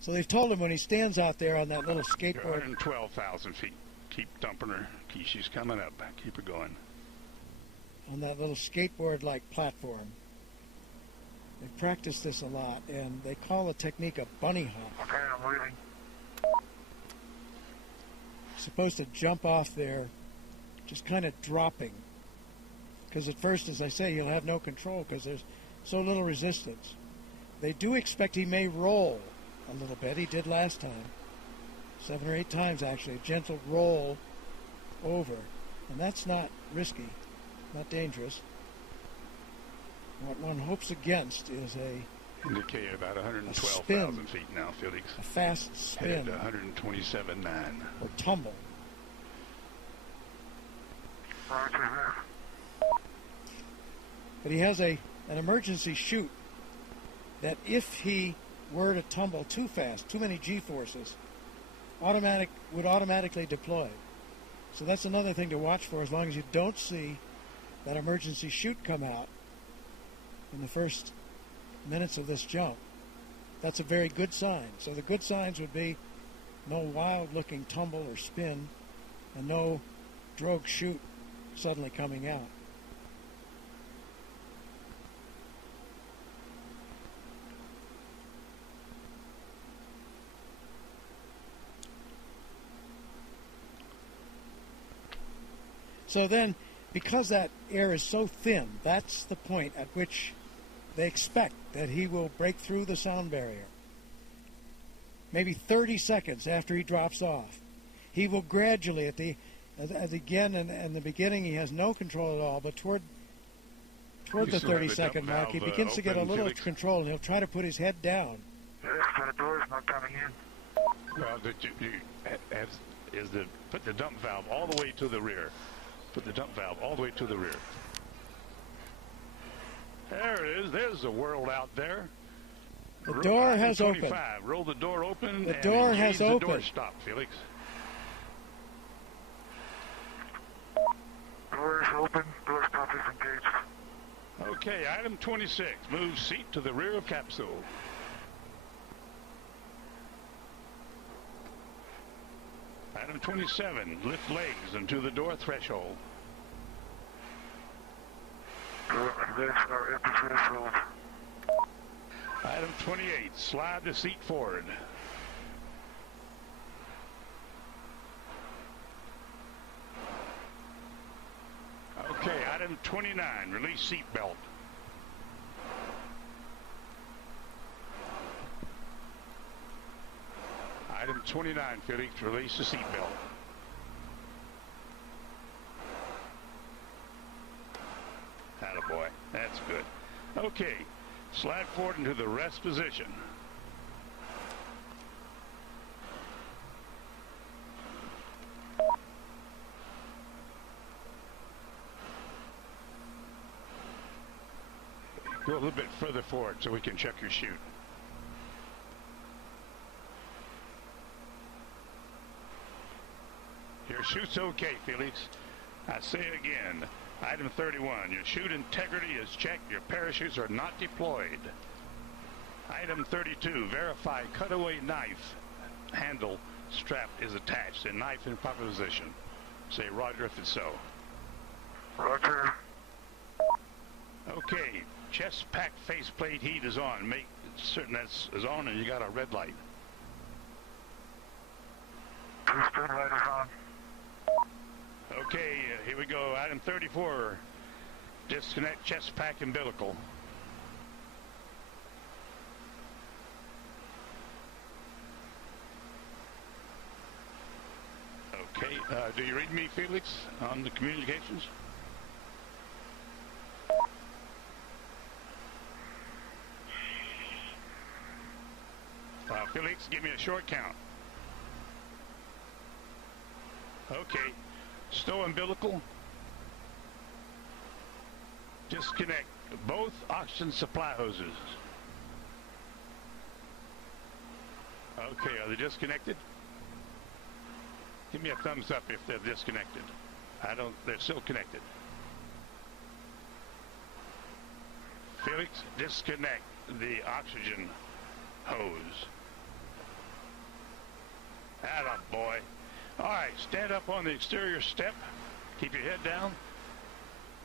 So they've told him when he stands out there on that little skateboard. 112,000 feet. Keep dumping her. She's coming up. Keep her going. On that little skateboard-like platform. They've practiced this a lot, and they call the technique a bunny hop. Okay, I'm leaving. You're supposed to jump off there, just kind of dropping. Because at first, as I say, you'll have no control because there's so little resistance. They do expect he may roll a little bit. He did last time. 7 or 8 times, actually. A gentle roll over. And that's not risky, not dangerous. What one hopes against is indicated about 112,000 feet now, Felix. A fast spin. Headed to 127.9. Or tumble. But he has an emergency chute that if he were to tumble too fast, too many G-forces, would automatically deploy. So that's another thing to watch for as long as you don't see that emergency chute come out in the first minutes of this jump. That's a very good sign. So the good signs would be no wild-looking tumble or spin and no drogue chute suddenly coming out. So then, because that air is so thin, that's the point at which they expect that he will break through the sound barrier. Maybe 30 seconds after he drops off. He will gradually, again in the beginning, he has no control at all, but toward the 30-second mark, he begins to get a little control, and he'll try to put his head down. Yes, the door's not coming in. Well, put the dump valve all the way to the rear. Put the dump valve all the way to the rear. There it is. There's the world out there. The door has opened. Roll the door open. The door has opened. The door stop, Felix. Door is open. Door stop is engaged. Okay, item 26. Move seat to the rear of capsule. Item 27, lift legs into the door threshold. Legs are at the threshold. Item 28, slide the seat forward. Okay, item 29, release seat belt. Item 29, Felix, release the seatbelt. Attaboy, that's good. Okay, slide forward into the rest position. Go a little bit further forward so we can check your chute. Your chute's okay, Felix. I say it again. Item 31, your chute integrity is checked. Your parachutes are not deployed. Item 32, verify cutaway knife handle strap is attached and knife in proper position. Say roger if it's so. Roger. Okay, chest pack faceplate heat is on. Make certain that's is on and you got a red light. Spin light is on. Okay, here we go. Item 34, disconnect chest pack umbilical. Okay, do you read me, Felix, on the communications? Felix, give me a short count. Okay. Stow umbilical. Disconnect both oxygen supply hoses. Okay, are they disconnected? Give me a thumbs up if they're disconnected. They're still connected. Felix, disconnect the oxygen hose. Atta boy. All right, stand up on the exterior step. Keep your head down.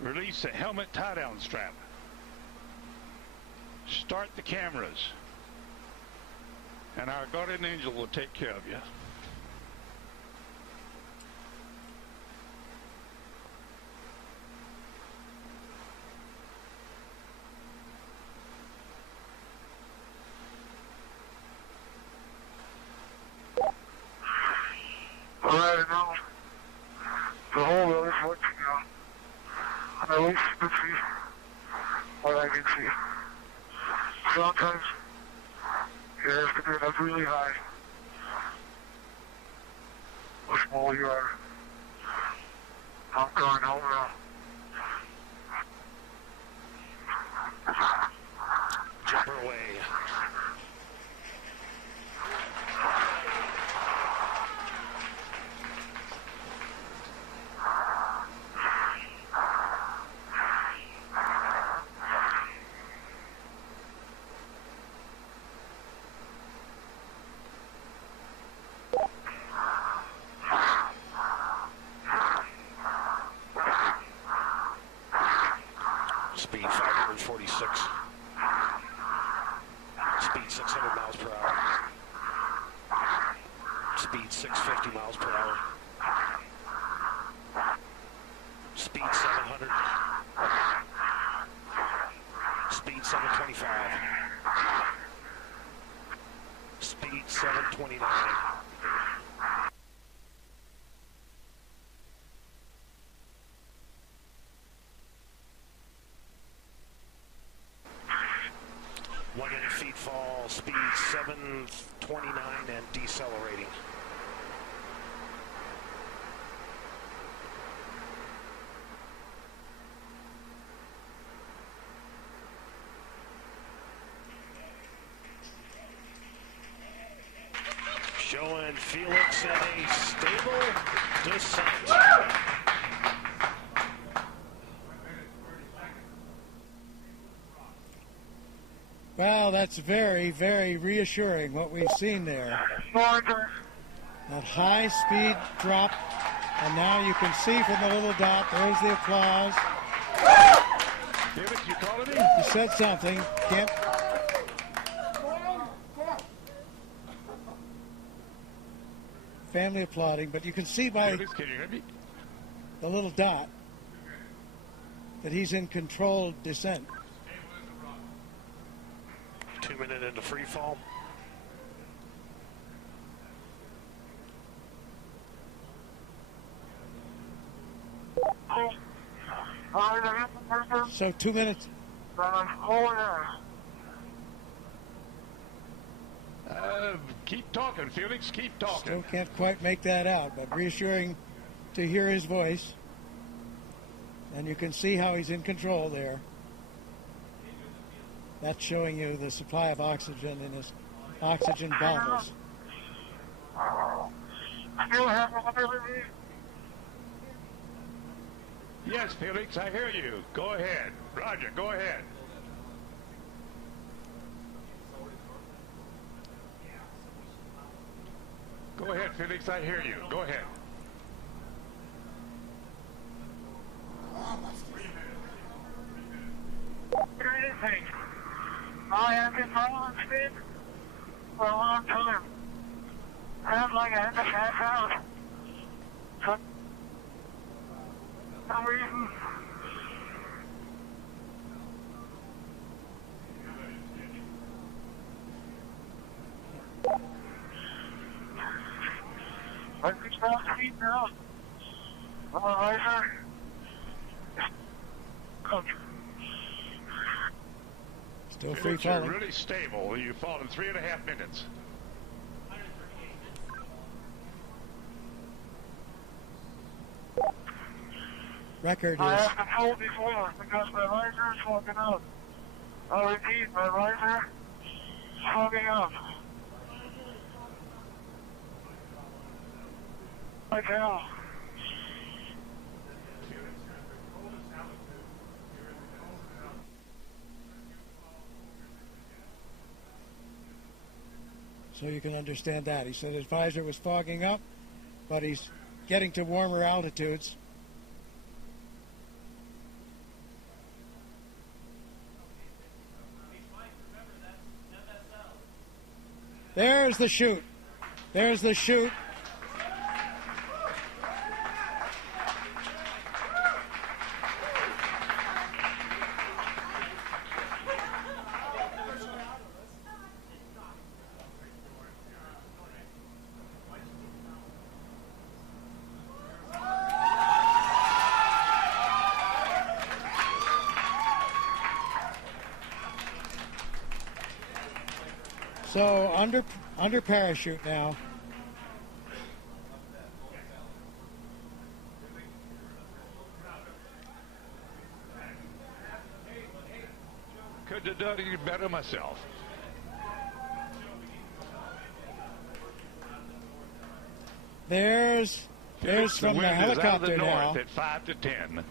Release the helmet tie-down strap. Start the cameras. And our guardian angel will take care of you. Alright, now the whole road is working out. And at least you can see what I can see. Sometimes you have to get up really high. The smaller you are. I'm going home now. Jumper away. Speed 546. Speed 600 miles per hour. Speed 650 miles per hour. Speed 700. Speed 725. Speed 729. Feet fall, speed 729 and decelerating. Showing Felix in a stable descent. Well, that's very, very reassuring what we've seen there. That high speed drop, and now you can see from the little dot, there's the applause. Felix, you calling me? You said something. Can't. Family applauding, but you can see by Felix, can you hear me? the little dot that he's in controlled descent. 2 minutes into free fall. So 2 minutes. Keep talking, Felix. Keep talking. Still can't quite make that out, but reassuring to hear his voice. And you can see how he's in control there. That's showing you the supply of oxygen in his oxygen bottles. Yes, Felix, I hear you. Go ahead. Roger, go ahead. Go ahead, Felix, I hear you. Go ahead. I have been following speed for a long time. I have like I had to pass out. For some reason. I can stop speed now. I'm a riser. Still free Felix, you're falling. really stable. You fall in 3.5 minutes. Record I is have to pull before because my riser is smoking out. I'll repeat, my riser is smoking out. Right now. So you can understand that. He said his visor was fogging up, but he's getting to warmer altitudes. There's the chute. There's the chute. So under parachute now. Could have done it better myself. There's from the helicopter out of the now. north at 5 to 10.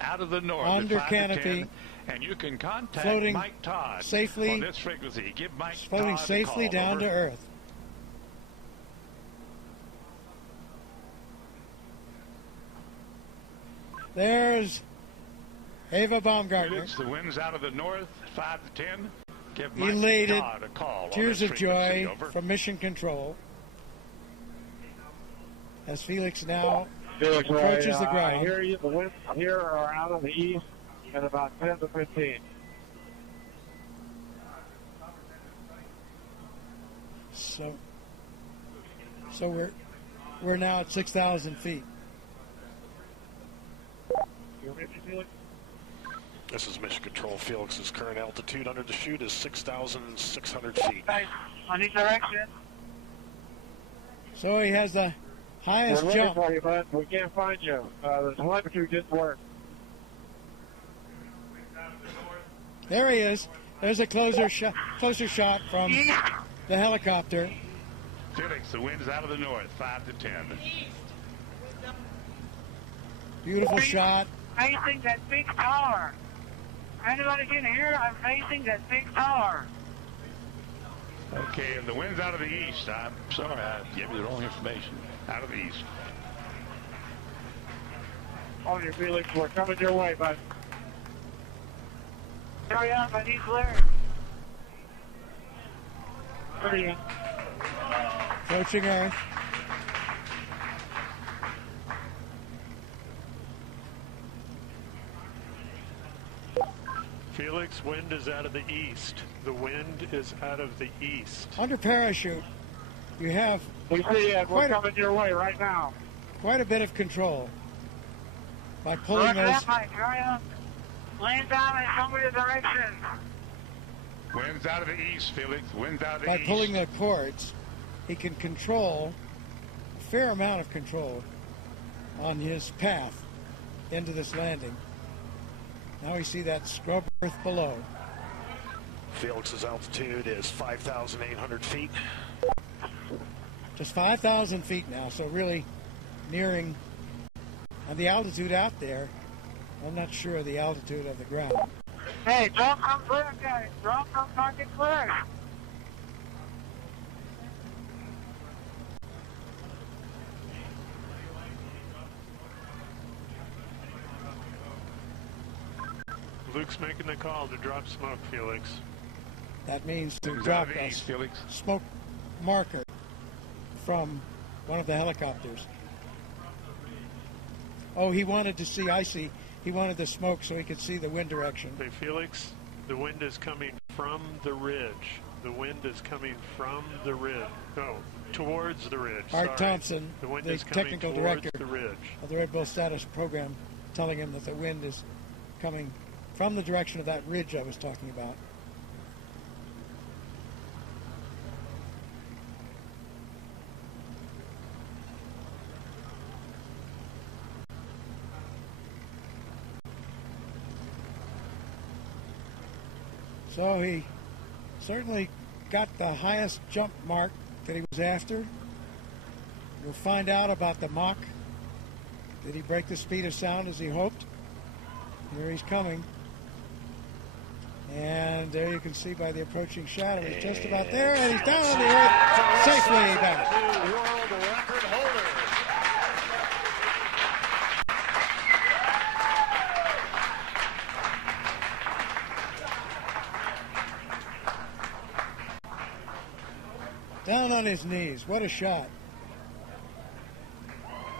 Out of the north Under at 5 canopy. to 10. And you can contact Floating Mike Todd safely, on this frequency. Give Mike floating Todd safely a call. down Over. to Earth. There's Eva Baumgartner. Felix, the wind's out of the north, 5 to 10. Give Mike Elated, Todd a call. tears on of this frequency. joy Over. from Mission Control as Felix now Felix, approaches the I ground. hear you. The winds here are out of the east at about 10 to 15. So we're now at 6,000 feet. You ready, Felix? This is Mission Control. Felix's current altitude under the chute is 6,600 feet. Guys, on each direction. So he has the highest We're looking jump. for you, bud. We can't find you. The telemetry didn't work. There he is. There's a closer shot from the helicopter. Felix, the wind's out of the north, 5 to 10. Beautiful shot. Facing that big tower. Anybody can hear? I'm facing that big tower. Okay, and the wind's out of the east. I'm sorry, I gave you the wrong information. Out of the east. On your Felix, we're coming your way, bud. Hurry up, I need clear. Hurry up. Approaching Earth. Felix, wind is out of the east. The wind is out of the east. Under parachute, you have We see it. We're coming your way right now. quite a bit of control by pulling those. Hurry up. Land down in some of the direction. Wind's out of the east, Felix. Wind's out of the By east. pulling the cords, he can control a fair amount of control on his path into this landing. Now we see that scrub earth below. Felix's altitude is 5,800 feet. Just 5,000 feet now, so really nearing. And the altitude out there, I'm not sure of the altitude of the ground. Hey, don't come clear, guys. Don't come fucking clear. Luke's making the call to drop smoke, Felix. That means to Wind's drop out of the a east, Felix. smoke marker from one of the helicopters. Oh, he wanted to see, I see. He wanted the smoke so he could see the wind direction. Hey, Felix, the wind is coming from the ridge. The wind is coming from the ridge. No, towards the ridge. Art Sorry. Thompson, The wind the is coming technical towards director the ridge. of the Red Bull Status Program, telling him that the wind is coming from the direction of that ridge I was talking about. So he certainly got the highest jump mark that he was after. We'll find out about the Mach. Did he break the speed of sound as he hoped? Here he's coming. And there you can see by the approaching shadow, he's just about there, and he's down on the earth, safely back. New world record holder. Down on his knees. What a shot.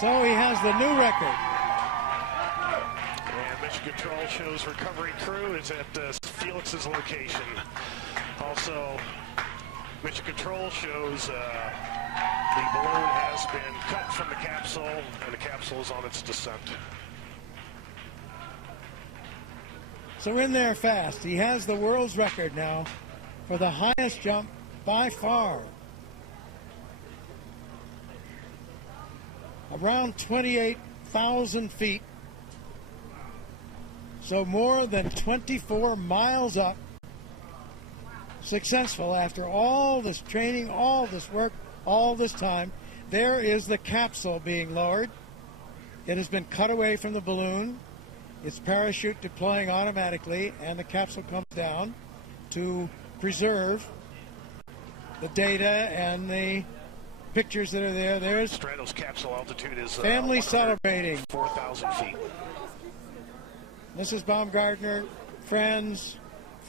So he has the new record. And Mission Control shows recovery crew is at Felix's location. Also, Mission Control shows the balloon has been cut from the capsule, and the capsule is on its descent. So in there fast. He has the world's record now for the highest jump by far. Around 28,000 feet. So more than 24 miles up. Successful after all this training, all this work, all this time. There is the capsule being lowered. It has been cut away from the balloon. Its parachute deploying automatically, and the capsule comes down to preserve the data and the pictures that are there. There's Stratos capsule altitude is family celebrating. 4,000 feet. Mrs. Baumgartner, friends,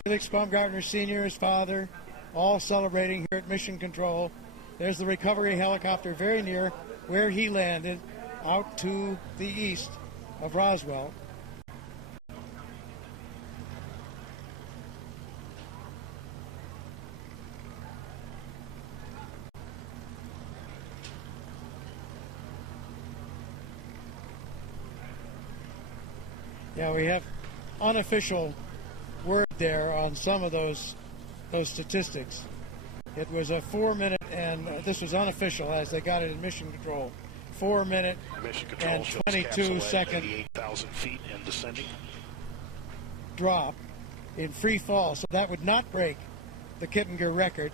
Felix Baumgartner Sr., his father, all celebrating here at Mission Control. There's the recovery helicopter very near where he landed, out to the east of Roswell. Yeah, we have unofficial word there on some of those statistics. It was a 4 minute, and this was unofficial as they got it in Mission Control. 4 minute Mission Control and shows 22 second 88,000 feet and descending. drop in free fall. So that would not break the Kittinger record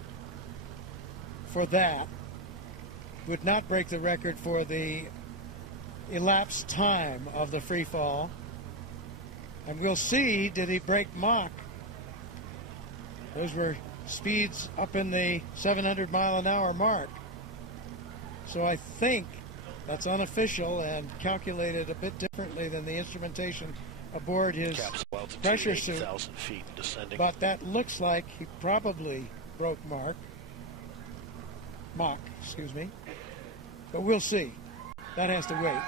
for that. Would not break the record for the elapsed time of the free fall. And we'll see, did he break Mach? Those were speeds up in the 700 mile an hour mark. So I think that's unofficial and calculated a bit differently than the instrumentation aboard his pressure suit. Feet descending. But that looks like he probably broke Mach, excuse me. But we'll see. That has to wait.